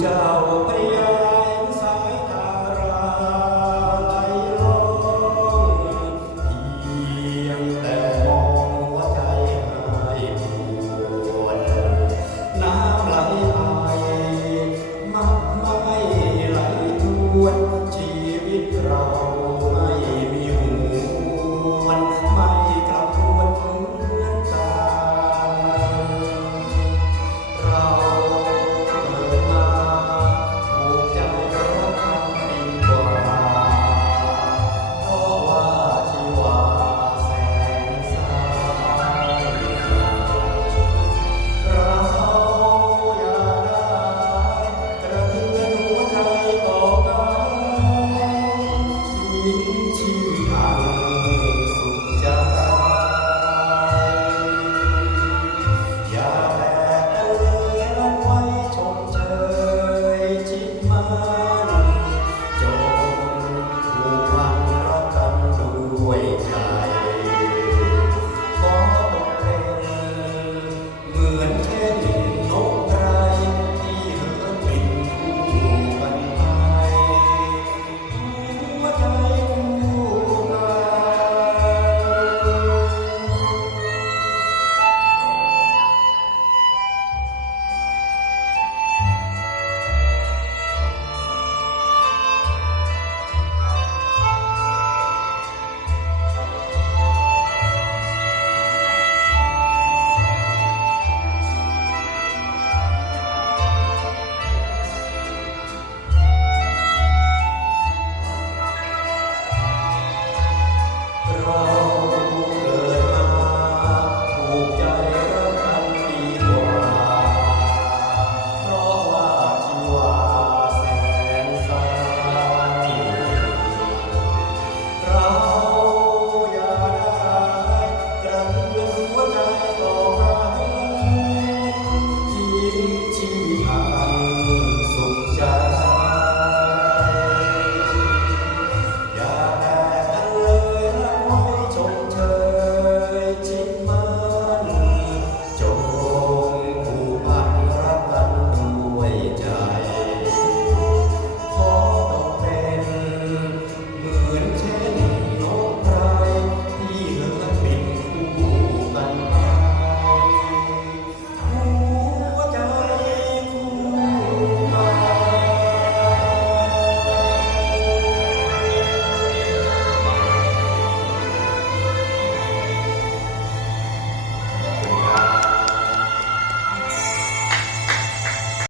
down.